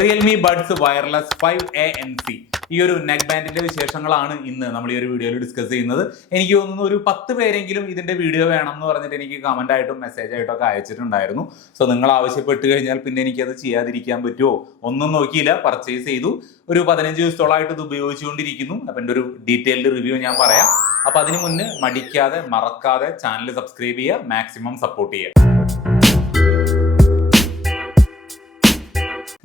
Realme buds wireless five A N C ഈ ഒരു neck ബാൻഡിന്റെ വിശേഷങ്ങളാണ് ഇന്ന് നമ്മൾ ഈ ഒരു വീഡിയോയിൽ ഡിസ്കസ് ചെയ്യുന്നത്. എനിക്ക് തോന്നുന്നു ഒരു പത്ത് പേരെങ്കിലും ഇതിന്റെ വീഡിയോ വേണം എന്ന് പറഞ്ഞിട്ട് എനിക്ക് കമന്റ് ആയിട്ടും മെസ്സേജ് ആയിട്ടും ഒക്കെ അയച്ചിട്ടുണ്ടായിരുന്നു. സോ നിങ്ങൾ ആവശ്യപ്പെട്ട് കഴിഞ്ഞാൽ പിന്നെ എനിക്കത് ചെയ്യാതിരിക്കാൻ പറ്റുമോ ഒന്നും നോക്കിയില്ല പർച്ചേസ് ചെയ്തു. ഒരു പതിനഞ്ച് ദിവസത്തോളമായിട്ട് ഇത് ഉപയോഗിച്ചുകൊണ്ടിരിക്കുന്നു. അപ്പം എന്റെ ഒരു ഡീറ്റെയിൽഡ് റിവ്യൂ ഞാൻ പറയാം. അപ്പം അതിനു മുന്നേ മടിക്കാതെ മറക്കാതെ ചാനൽ സബ്സ്ക്രൈബ് ചെയ്യുക മാക്സിമം സപ്പോർട്ട് ചെയ്യുക.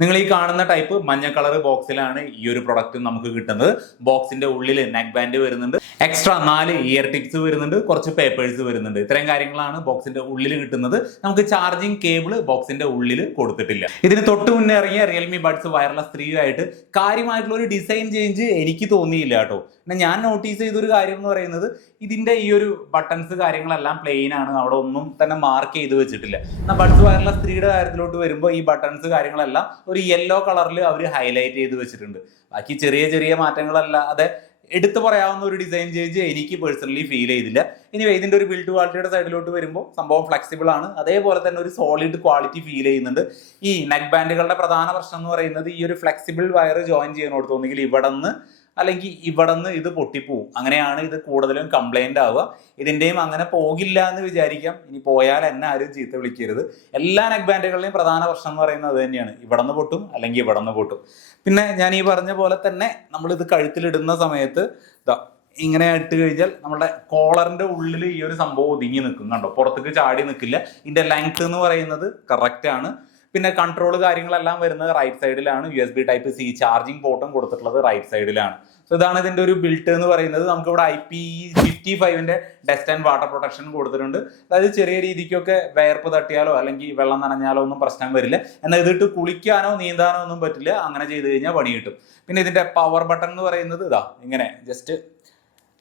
നിങ്ങൾ ഈ കാണുന്ന ടൈപ്പ് മഞ്ഞ കളർ ബോക്സിലാണ് ഈ ഒരു പ്രൊഡക്റ്റ് നമുക്ക് കിട്ടുന്നത്. ബോക്സിന്റെ ഉള്ളിൽ നെക്ക് ബാൻഡ് വരുന്നുണ്ട്. എക്സ്ട്രാ നാല് ഇയർ ടിപ്സ് വരുന്നുണ്ട്. കുറച്ച് പേപ്പേഴ്സ് വരുന്നുണ്ട്. ഇത്രയും കാര്യങ്ങളാണ് ബോക്സിന്റെ ഉള്ളിൽ കിട്ടുന്നത്. നമുക്ക് ചാർജിങ് കേബിൾ ബോക്സിന്റെ ഉള്ളിൽ കൊടുത്തിട്ടില്ല. ഇതിന് തൊട്ട് മുന്നേ ഇറങ്ങിയ റിയൽമി ബഡ്സ് വയർലെസ് ത്രീ ആയിട്ട് കാര്യമായിട്ടുള്ള ഒരു ഡിസൈൻ ചേഞ്ച് എനിക്ക് തോന്നിയില്ല കേട്ടോ. ഞാൻ നോട്ടീസ് ചെയ്തൊരു കാര്യം എന്ന് പറയുന്നത് ഇതിന്റെ ഈ ഒരു ബട്ടൺസ് കാര്യങ്ങളെല്ലാം പ്ലെയിൻ ആണ്. അവിടെ ഒന്നും തന്നെ മാർക്ക് ചെയ്ത് വെച്ചിട്ടില്ല. എന്നാൽ ബഡ്സ് വയർലെസ് ത്രീയുടെ കാര്യത്തിലോട്ട് വരുമ്പോൾ ഈ ബട്ടൺസ് കാര്യങ്ങളെല്ലാം ഒരു യെല്ലോ കളറിൽ അവർ ഹൈലൈറ്റ് ചെയ്ത് വെച്ചിട്ടുണ്ട്. ബാക്കി ചെറിയ ചെറിയ മാറ്റങ്ങളല്ല. അതെ എടുത്തു പറയാവുന്ന ഒരു ഡിസൈൻ ചേഞ്ച് എനിക്ക് പേഴ്സണലി ഫീൽ ചെയ്തില്ല. ഇനി ഇതിന്റെ ഒരു ബിൽഡ് ക്വാളിറ്റിയുടെ സൈഡിലോട്ട് വരുമ്പോൾ സംഭവം ഫ്ലെക്സിബിൾ ആണ്. അതേപോലെ തന്നെ ഒരു സോളിഡ് ക്വാളിറ്റി ഫീൽ ചെയ്യുന്നുണ്ട്. ഈ നെക്ക് ബാൻഡുകളുടെ പ്രധാന പ്രശ്നം എന്ന് പറയുന്നത് ഈ ഒരു ഫ്ലെക്സിബിൾ വയർ ജോയിൻ ചെയ്യുന്നിടത്ത് ഒന്നുകിൽ ഇവിടെ നിന്ന് അല്ലെങ്കിൽ ഇവിടെ നിന്ന് ഇത് പൊട്ടിപ്പോവും. അങ്ങനെയാണ് ഇത് കൂടുതലും കംപ്ലൈന്റ് ആവുക. ഇതിന്റെയും അങ്ങനെ പോകില്ല എന്ന് വിചാരിക്കാം. ഇനി പോയാൽ എന്നെ ആരും ചീത്ത വിളിക്കരുത്. എല്ലാ നെക്ക് പ്രധാന പ്രശ്നം എന്ന് പറയുന്നത് അത് തന്നെയാണ്. ഇവിടെ നിന്ന് പൊട്ടും അല്ലെങ്കിൽ ഇവിടെ നിന്ന് പൊട്ടും. പിന്നെ ഞാൻ ഈ പറഞ്ഞ പോലെ തന്നെ നമ്മൾ ഇത് കഴുത്തിലിടുന്ന സമയത്ത് ദാ ഇങ്ങനെ ഇട്ട് കഴിഞ്ഞാൽ നമ്മുടെ കോളറിന്റെ ഉള്ളിൽ ഈ ഒരു സംഭവം ഒതുങ്ങി നിൽക്കും. കണ്ടോ? പുറത്തേക്ക് ചാടി നിൽക്കില്ല. ഇതിന്റെ ലെങ്ത് എന്ന് പറയുന്നത് കറക്റ്റ് ആണ്. പിന്നെ കൺട്രോൾ കാര്യങ്ങളെല്ലാം വരുന്നത് റൈറ്റ് സൈഡിലാണ് U S B type C charging പോർട്ടും കൊടുത്തിട്ടുള്ളത് റൈറ്റ് സൈഡിലാണ് സോ ഇതാണ് ഇതിന്റെ ഒരു ബിൽട്ട് എന്ന് പറയുന്നത്. നമുക്ക് ഇവിടെ ഐ പി ഫിഫ്റ്റി ഫൈവിന്റെ ഡസ്റ്റ് ആൻഡ് വാട്ടർ പ്രൊട്ടക്ഷൻ കൊടുത്തിട്ടുണ്ട്. അതായത് ചെറിയ രീതിക്കൊക്കെ വയർപ്പ് തട്ടിയാലോ അല്ലെങ്കിൽ വെള്ളം നനഞ്ഞാലോ ഒന്നും പ്രശ്നം വരില്ല. എന്നാൽ ഇതിട്ട് കുളിക്കാനോ നീന്താനോ ഒന്നും പറ്റില്ല. അങ്ങനെ ചെയ്ത് കഴിഞ്ഞാൽ പണി കിട്ടും. പിന്നെ ഇതിന്റെ പവർ ബട്ടൺ എന്ന് പറയുന്നത് ഇതാ ഇങ്ങനെ ജസ്റ്റ്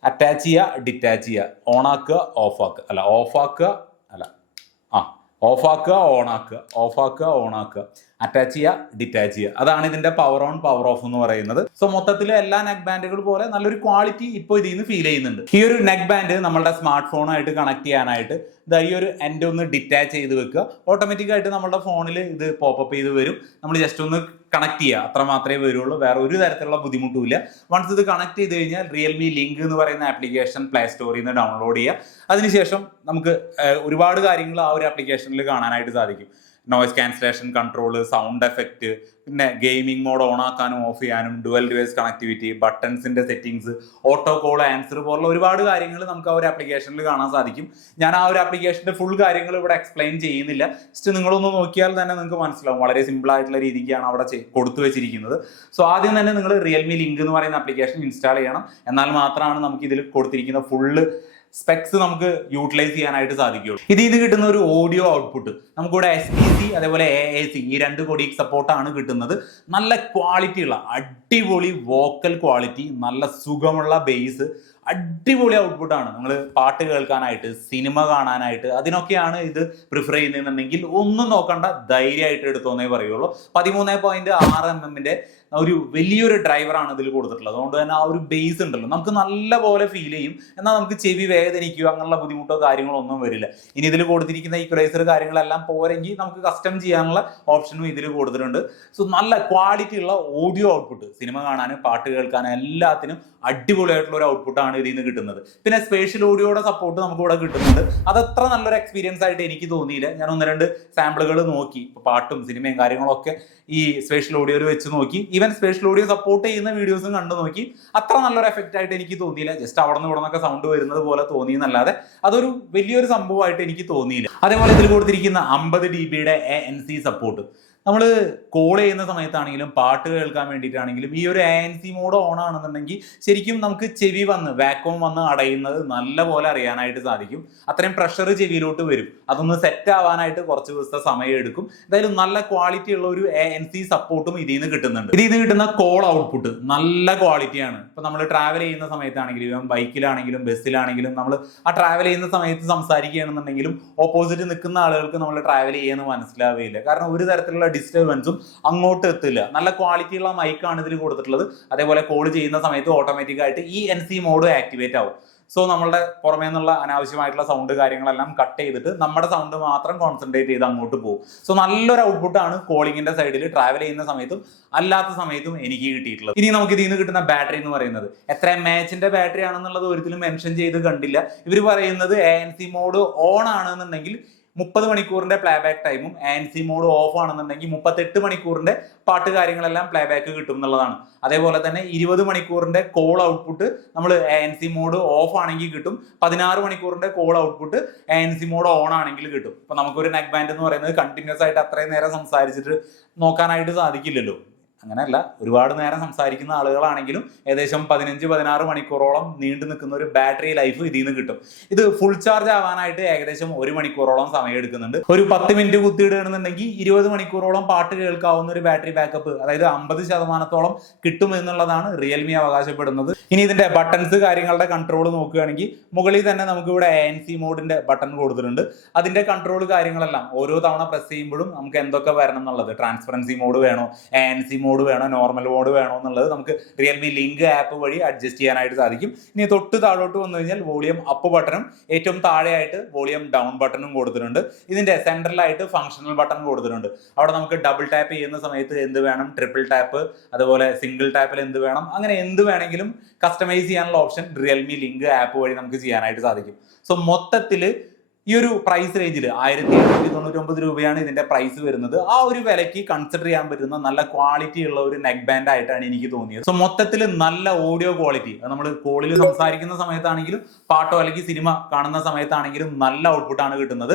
അറ്റാച്ച് ചെയ്യുക ഡിറ്റാച്ച് ചെയ്യുക ഓൺ ആക്കുക ഓഫ് ആക്കുക. അല്ല ഓഫ് ആക്കുക അല്ല ഓണാക്കുക. ഓഫ് ആക്കുക അറ്റാച്ച് ചെയ്യുക ഡിറ്റാച്ച് ചെയ്യുക അതാണ് ഇതിന്റെ പവർ ഓൺ പവർ ഓഫ് എന്ന് പറയുന്നത്. സോ മൊത്തത്തിൽ എല്ലാ നെക്ക് ബാൻഡുകൾ പോലെ നല്ലൊരു ക്വാളിറ്റി ഇപ്പോൾ ഇതിൽ നിന്ന് ഫീൽ ചെയ്യുന്നുണ്ട്. ഈ ഒരു നെക്ക് ബാൻഡ് നമ്മുടെ സ്മാർട്ട് ഫോണായിട്ട് കണക്ട് ചെയ്യാനായിട്ട് ഇതാ ഈ ഒരു എൻഡ് ഒന്ന് ഡിറ്റാച്ച് ചെയ്ത് വെക്കുക. ഓട്ടോമാറ്റിക് ആയിട്ട് നമ്മുടെ ഫോണിൽ ഇത് പോപ്പപ്പ് ചെയ്ത് വരും. നമ്മൾ ജസ്റ്റ് ഒന്ന് കണക്ട് ചെയ്യുക. അത്ര മാത്രമേ വരുള്ളൂ. വേറെ ഒരു തരത്തിലുള്ള ബുദ്ധിമുട്ടുമില്ല. വൺസ് ഇത് കണക്ട് ചെയ്ത് കഴിഞ്ഞാൽ റിയൽമി ലിങ്ക് എന്ന് പറയുന്ന ആപ്ലിക്കേഷൻ പ്ലേ സ്റ്റോറിൽ നിന്ന് ഡൗൺലോഡ് ചെയ്യുക. അതിനുശേഷം നമുക്ക് ഒരുപാട് കാര്യങ്ങൾ ആ ഒരു ആപ്ലിക്കേഷനിൽ കാണാനായിട്ട് സാധിക്കും. Noise cancellation control sound effect പിന്നെ ഗെയിമിംഗ് മോഡ് ഓൺ ആക്കാനും ഓഫ് ചെയ്യാനും ഡുവൽ ഡിവൈസ് കണക്ടിവിറ്റി ബട്ടൺസിന്റെ സെറ്റിംഗ്സ് ഓട്ടോ കോൾ ആൻസർ പോലുള്ള ഒരുപാട് കാര്യങ്ങൾ നമുക്ക് ആ ഒരു ആപ്ലിക്കേഷനിൽ കാണാൻ സാധിക്കും. ഞാൻ ആ ഒരു ആപ്ലിക്കേഷന്റെ ഫുൾ കാര്യങ്ങൾ ഇവിടെ എക്സ്പ്ലെയിൻ ചെയ്യുന്നില്ല. ജസ്റ്റ് നിങ്ങളൊന്ന് നോക്കിയാൽ തന്നെ നിങ്ങൾക്ക് മനസ്സിലാവും. വളരെ സിമ്പിൾ ആയിട്ടുള്ള രീതിക്കാണ് അവിടെ കൊടുത്തു വെച്ചിരിക്കുന്നത്. സോ ആദ്യം തന്നെ നിങ്ങൾ റിയൽമി ലിങ്ക് എന്ന് പറയുന്ന ആപ്ലിക്കേഷൻ ഇൻസ്റ്റാൾ ചെയ്യണം. എന്നാൽ മാത്രമാണ് നമുക്ക് ഇതിൽ കൊടുത്തിരിക്കുന്ന ഫുള്ള് സ്പെക്സ് നമുക്ക് യൂട്ടിലൈസ് ചെയ്യാനായിട്ട് സാധിക്കുകയുള്ളൂ. ഇത് ഇത് കിട്ടുന്ന ഒരു ഓഡിയോ ഔട്ട്പുട്ട് നമുക്കിവിടെ എസ് പി സി അതേപോലെ എ എ സി ഈ രണ്ട് കൊടി സപ്പോർട്ടാണ് കിട്ടുന്നത്. നല്ല ക്വാളിറ്റിയുള്ള അടിപൊളി വോക്കൽ ക്വാളിറ്റി നല്ല സുഖമുള്ള ബേസ് അടിപൊളി ഔട്ട്പുട്ടാണ് നിങ്ങൾ പാട്ട് കേൾക്കാനായിട്ട് സിനിമ കാണാനായിട്ട് അതിനൊക്കെയാണ് ഇത് പ്രിഫർ ചെയ്യുന്നതെന്നുണ്ടെങ്കിൽ ഒന്നും നോക്കണ്ട ധൈര്യമായിട്ട് എടുത്തോന്നേ പറയുള്ളൂ. പതിമൂന്ന് പോയിന്റ് ആറ് എം എമ്മിന്റെ ഒരു വലിയൊരു ഡ്രൈവറാണ് ഇതിൽ കൊടുത്തിട്ടുള്ളത്. അതുകൊണ്ട് തന്നെ ആ ഒരു ബേസ് ഉണ്ടല്ലോ. നമുക്ക് നല്ല പോലെ ഫീൽ ചെയ്യും. എന്നാൽ നമുക്ക് ചെവി വേദനിക്കുകയോ അങ്ങനെയുള്ള ബുദ്ധിമുട്ടോ കാര്യങ്ങളോ ഒന്നും വരില്ല. ഇനി ഇതിൽ കൊടുത്തിരിക്കുന്ന ഈക്വലൈസർ കാര്യങ്ങളെല്ലാം പോരെങ്കിൽ നമുക്ക് കസ്റ്റം ചെയ്യാനുള്ള ഓപ്ഷനും ഇതിൽ കൊടുത്തിട്ടുണ്ട്. സോ നല്ല ക്വാളിറ്റി ഉള്ള ഓഡിയോ ഔട്ട്പുട്ട് സിനിമ കാണാനും പാട്ട് കേൾക്കാനും എല്ലാത്തിനും അടിപൊളിയായിട്ടുള്ള ഒരു ഔട്ട്പുട്ടാണ് ഇതിൽ നിന്ന് കിട്ടുന്നത്. പിന്നെ സ്പേഷ്യൽ ഓഡിയോയുടെ സപ്പോർട്ട് നമുക്ക് ഇവിടെ കിട്ടുന്നുണ്ട്. അതത്ര നല്ലൊരു എക്സ്പീരിയൻസ് ആയിട്ട് എനിക്ക് തോന്നിയില്ല. ഞാൻ ഒന്ന് രണ്ട് സാമ്പിളുകൾ നോക്കി. ഇപ്പോൾ പാട്ടും സിനിമയും കാര്യങ്ങളൊക്കെ ഈ സ്പേഷ്യൽ ഓഡിയോയിൽ വെച്ച് നോക്കി. ഈവൻ സ്പേഷ്യൽ ഓഡിയോ സപ്പോർട്ട് ചെയ്യുന്ന വീഡിയോസും കണ്ടു നോക്കി. അത്ര നല്ലൊരു എഫക്റ്റ് ആയിട്ട് എനിക്ക് തോന്നിയില്ല. ജസ്റ്റ് അവിടെ നിന്ന് ഇവിടെ നിന്നൊക്കെ സൗണ്ട് വരുന്നത് പോലെ തോന്നി എന്നല്ലാതെ അതൊരു വലിയൊരു സംഭവമായിട്ട് എനിക്ക് തോന്നിയില്ല. അതേപോലെ ഇതിൽ കൊടുത്തിരിക്കുന്ന അമ്പത് ഡി ബിയുടെ എ എൻ സി സപ്പോർട്ട് നമ്മൾ കോൾ ചെയ്യുന്ന സമയത്താണെങ്കിലും പാട്ട് കേൾക്കാൻ വേണ്ടിയിട്ടാണെങ്കിലും ഈ ഒരു A N C mode on ആണെന്നുണ്ടെങ്കിൽ ശരിക്കും നമുക്ക് ചെവി വന്ന് വാക്വം വന്ന് അടയുന്നത് നല്ല പോലെ അറിയാനായിട്ട് സാധിക്കും. അത്രയും പ്രഷർ ചെവിയിലോട്ട് വരും. അതൊന്ന് സെറ്റ് ആവാനായിട്ട് കുറച്ച് ദിവസത്തെ സമയം എടുക്കും. എന്തായാലും നല്ല ക്വാളിറ്റി ഉള്ള ഒരു എ എൻ സി സപ്പോർട്ടും ഇതിൽ നിന്ന് കിട്ടുന്നുണ്ട്. ഇതിൽ നിന്ന് കിട്ടുന്ന കോൾ ഔട്ട്പുട്ട് നല്ല ക്വാളിറ്റിയാണ് ഇപ്പം നമ്മൾ ട്രാവൽ ചെയ്യുന്ന സമയത്താണെങ്കിലും ബൈക്കിലാണെങ്കിലും ബസ്സിലാണെങ്കിലും നമ്മൾ ആ ട്രാവൽ ചെയ്യുന്ന സമയത്ത് സംസാരിക്കുകയാണെന്നുണ്ടെങ്കിലും ഓപ്പോസിറ്റ് നിൽക്കുന്ന ആളുകൾക്ക് നമ്മൾ ട്രാവൽ ചെയ്യുന്നത് മനസ്സിലാവുകയില്ല. കാരണം ഒരു തരത്തിലുള്ള ഡിസ്റ്റർബൻസും അങ്ങോട്ട് എത്തില്ല. നല്ല ക്വാളിറ്റിയുള്ള മൈക്കാണ് ഇതിൽ കൊടുത്തിട്ടുള്ളത്. അതേപോലെ കോൾ ചെയ്യുന്ന സമയത്ത് ഓട്ടോമാറ്റിക് ആയിട്ട് ഈ എൻ സി മോഡ് ആക്ടിവേറ്റ് ആവും. സോ നമ്മളുടെ പുറമേ നിന്നുള്ള അനാവശ്യമായിട്ടുള്ള സൗണ്ട് കാര്യങ്ങളെല്ലാം കട്ട് ചെയ്തിട്ട് നമ്മുടെ സൗണ്ട് മാത്രം കോൺസെൻട്രേറ്റ് ചെയ്ത് അങ്ങോട്ട് പോകും. സോ നല്ലൊരു ഔട്ട്പുട്ടാണ് കോളിങ്ങിന്റെ സൈഡിൽ ട്രാവൽ ചെയ്യുന്ന സമയത്തും അല്ലാത്ത സമയത്തും എനിക്ക് കിട്ടിയിട്ടുള്ളത്. ഇനി നമുക്ക് ഇതിൽ നിന്ന് കിട്ടുന്ന ബാറ്ററി എന്ന് പറയുന്നത്. എത്ര എം എച്ചിന്റെ ബാറ്ററി ആണെന്നുള്ളത് ഒരിക്കലും മെൻഷൻ ചെയ്ത് കണ്ടില്ല. ഇവർ പറയുന്നത് A N C mode on ആണെന്നുണ്ടെങ്കിൽ മുപ്പത് മണിക്കൂറിന്റെ പ്ലേ ബാക്ക് ടൈമും ആൻസി മോഡ് ഓഫ് ആണെന്നുണ്ടെങ്കിൽ മുപ്പത്തെട്ട് മണിക്കൂറിന്റെ പാട്ട് കാര്യങ്ങളെല്ലാം പ്ലേ ബാക്ക് കിട്ടും എന്നുള്ളതാണ്. അതേപോലെ തന്നെ ഇരുപത് മണിക്കൂറിന്റെ കോൾ ഔട്ട്പുട്ട് നമ്മൾ ആൻസി മോഡ് ഓഫ് ആണെങ്കിൽ കിട്ടും. പതിനാറ് മണിക്കൂറിന്റെ call output A N C mode on ആണെങ്കിൽ കിട്ടും. അപ്പൊ നമുക്കൊരു നെക്ക് ബാൻഡ് എന്ന് പറയുന്നത് കണ്ടിന്യൂസ് ആയിട്ട് അത്രയും നേരം സംസാരിച്ചിട്ട് നോക്കാനായിട്ട് സാധിക്കില്ലല്ലോ. അങ്ങനെയല്ല ഒരുപാട് നേരം സംസാരിക്കുന്ന ആളുകളാണെങ്കിലും ഏകദേശം പതിനഞ്ച് പതിനാറ് മണിക്കൂറോളം നീണ്ടു നിൽക്കുന്ന ഒരു ബാറ്ററി ലൈഫ് ഇതിൽ നിന്ന് കിട്ടും. ഇത് ഫുൾ ചാർജ് ആവാനായിട്ട് ഏകദേശം ഒരു മണിക്കൂറോളം സമയം എടുക്കുന്നുണ്ട്. ഒരു പത്ത് മിനിറ്റ് കുത്തിയിടുകയാണെന്നുണ്ടെങ്കിൽ ഇരുപത് മണിക്കൂറോളം പാട്ട് കേൾക്കാവുന്ന ഒരു ബാറ്ററി ബാക്കപ്പ് അതായത് അമ്പത് ശതമാനത്തോളം കിട്ടും എന്നുള്ളതാണ് റിയൽമി അവകാശപ്പെടുന്നത്. ഇനി ഇതിന്റെ ബട്ടൺസ് കാര്യങ്ങളുടെ കൺട്രോൾ നോക്കുകയാണെങ്കിൽ മുകളിൽ തന്നെ നമുക്ക് ഇവിടെ എൻ സി മോഡിന്റെ ബട്ടൺ കൊടുത്തിട്ടുണ്ട്. അതിന്റെ കൺട്രോൾ കാര്യങ്ങളെല്ലാം ഓരോ തവണ പ്രസ് ചെയ്യുമ്പോഴും നമുക്ക് എന്തൊക്കെ വരണം എന്നുള്ളത്? ട്രാൻസ്പെറൻസി മോഡ് വേണോ? എൻ സി വേണോ നോർമൽ മോഡ് വേണോ എന്നുള്ളത് നമുക്ക് റിയൽമി ലിങ്ക് ആപ്പ് വഴി അഡ്ജസ്റ്റ് ചെയ്യാനായിട്ട് സാധിക്കും. ഇനി തൊട്ട് താഴോട്ട് വന്നു കഴിഞ്ഞാൽ വോളിയം അപ്പ് ബട്ടണും ഏറ്റവും താഴെയായിട്ട് വോളിയം ഡൗൺ ബട്ടണും കൊടുത്തിട്ടുണ്ട്. ഇതിന്റെ സെൻട്രലായിട്ട് ഫംഗ്ഷണൽ ബട്ടൺ കൊടുത്തിട്ടുണ്ട്. അവിടെ നമുക്ക് ഡബിൾ ടാപ്പ് ചെയ്യുന്ന സമയത്ത് എന്ത് വേണം? ട്രിപ്പിൾ ടാപ്പ് അതുപോലെ സിംഗിൾ ടാപ്പിൽ എന്ത് വേണം? അങ്ങനെ എന്ത് വേണമെങ്കിലും കസ്റ്റമൈസ് ചെയ്യാനുള്ള ഓപ്ഷൻ റിയൽമി ലിങ്ക് ആപ്പ് വഴി നമുക്ക് ചെയ്യാനായിട്ട് സാധിക്കും. സോ മൊത്തത്തിൽ ഈ ഒരു പ്രൈസ് റേഞ്ചിൽ ആയിരത്തി എണ്ണൂറ്റി തൊണ്ണൂറ്റി ഒമ്പത് രൂപയാണ് ഇതിന്റെ പ്രൈസ് വരുന്നത്. ആ ഒരു വിലയ്ക്ക് കൺസിഡർ ചെയ്യാൻ പറ്റുന്ന നല്ല ക്വാളിറ്റി ഉള്ള ഒരു നെക്ക് ബാൻഡ് ആയിട്ടാണ് എനിക്ക് തോന്നിയത്. സോ മൊത്തത്തിൽ നല്ല ഓഡിയോ ക്വാളിറ്റി നമ്മൾ കോളിൽ സംസാരിക്കുന്ന സമയത്താണെങ്കിലും പാട്ടോ അല്ലെങ്കിൽ സിനിമ കാണുന്ന സമയത്താണെങ്കിലും നല്ല ഔട്ട്പുട്ട് ആണ് കിട്ടുന്നത്.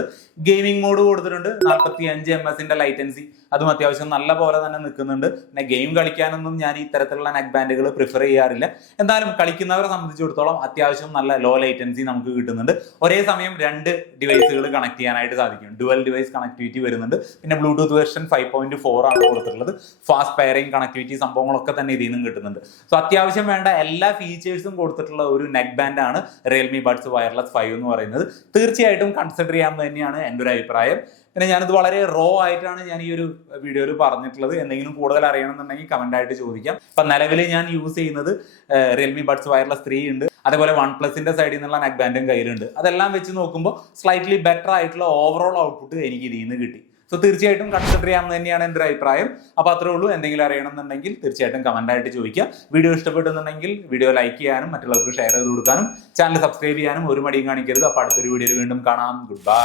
ഗെയിമിംഗ് മോഡ് കൊടുത്തിട്ടുണ്ട്. നാൽപ്പത്തി അഞ്ച് എം എസിന്റെ ലൈറ്റൻസി അതും അത്യാവശ്യം നല്ല പോലെ തന്നെ നിൽക്കുന്നുണ്ട്. പിന്നെ ഗെയിം കളിക്കാനൊന്നും ഞാൻ ഇത്തരത്തിലുള്ള നെക്ക് ബാൻഡുകൾ പ്രിഫർ ചെയ്യാറില്ല. എന്തായാലും കളിക്കുന്നവരെ സംബന്ധിച്ചിടത്തോളം അത്യാവശ്യം നല്ല ലോ ലൈറ്റൻസി നമുക്ക് കിട്ടുന്നുണ്ട്. ഒരേ സമയം രണ്ട് ഡിവൈസുകൾ കണക്ട് ചെയ്യാനായിട്ട് സാധിക്കും. ഡുവൽ ഡിവൈസ് കണക്ടിവിറ്റി വരുന്നുണ്ട്. പിന്നെ Bluetooth version five point four ആണ് കൊടുത്തിട്ടുള്ളത്. ഫാസ്റ്റ് പെയറിംഗ് കണക്ടിവിറ്റി സംഭവങ്ങളൊക്കെ തന്നെ ഇതിൽ നിന്നും കിട്ടുന്നുണ്ട്. സോ അത്യാവശ്യം വേണ്ട എല്ലാ ഫീച്ചേഴ്സും കൊടുത്തിട്ടുള്ള ഒരു നെക്ക് ബാൻഡ് ആണ് റിയൽമി ബഡ്സ് വയർലെസ് ഫൈവ് എന്ന് പറയുന്നത്. തീർച്ചയായിട്ടും കൺസിഡർ ചെയ്യാമെന്ന് തന്നെയാണ് എന്റെ ഒരു അഭിപ്രായം. പിന്നെ ഞാനിത് വളരെ റോ ആയിട്ടാണ് ഞാൻ ഈ ഒരു വീഡിയോയിൽ പറഞ്ഞിട്ടുള്ളത്. എന്തെങ്കിലും കൂടുതൽ അറിയണമെന്നുണ്ടെങ്കിൽ കമന്റ് ആയിട്ട് ചോദിക്കാം. അപ്പം നിലവിൽ ഞാൻ യൂസ് ചെയ്യുന്നത് റിയൽമി ബഡ്സ് വയർലെസ് ത്രീ ഉണ്ട്. അതേപോലെ വൺ പ്ലസിന്റെ സൈഡിൽ നിന്നുള്ള നെക്ക് ബാൻഡും കയ്യിലുണ്ട്. അതെല്ലാം വെച്ച് നോക്കുമ്പോൾ സ്ലൈറ്റ്ലി ബെറ്റർ ആയിട്ടുള്ള ഓവറോൾ ഔട്ട്പുട്ട് എനിക്ക് ഇതിൽ നിന്ന് കിട്ടി. സോ തീർച്ചയായിട്ടും കൺസിഡർ ചെയ്യാമെന്ന് തന്നെയാണ് എന്റെ അഭിപ്രായം. അപ്പോൾ അത്രേ ഉള്ളൂ. എന്തെങ്കിലും അറിയണമെന്നുണ്ടെങ്കിൽ തീർച്ചയായിട്ടും കമന്റ് ആയിട്ട് ചോദിക്കുക. വീഡിയോ ഇഷ്ടപ്പെട്ടെന്നുണ്ടെങ്കിൽ വീഡിയോ ലൈക്ക് ചെയ്യാനും മറ്റുള്ളവർക്ക് ഷെയർ ചെയ്ത് കൊടുക്കാനും ചാനൽ സബ്സ്ക്രൈബ് ചെയ്യാനും ഒരു മടിയും കാണിക്കരുത്. അപ്പോൾ അടുത്തൊരു വീഡിയോയിൽ വീണ്ടും കാണാം. Good bye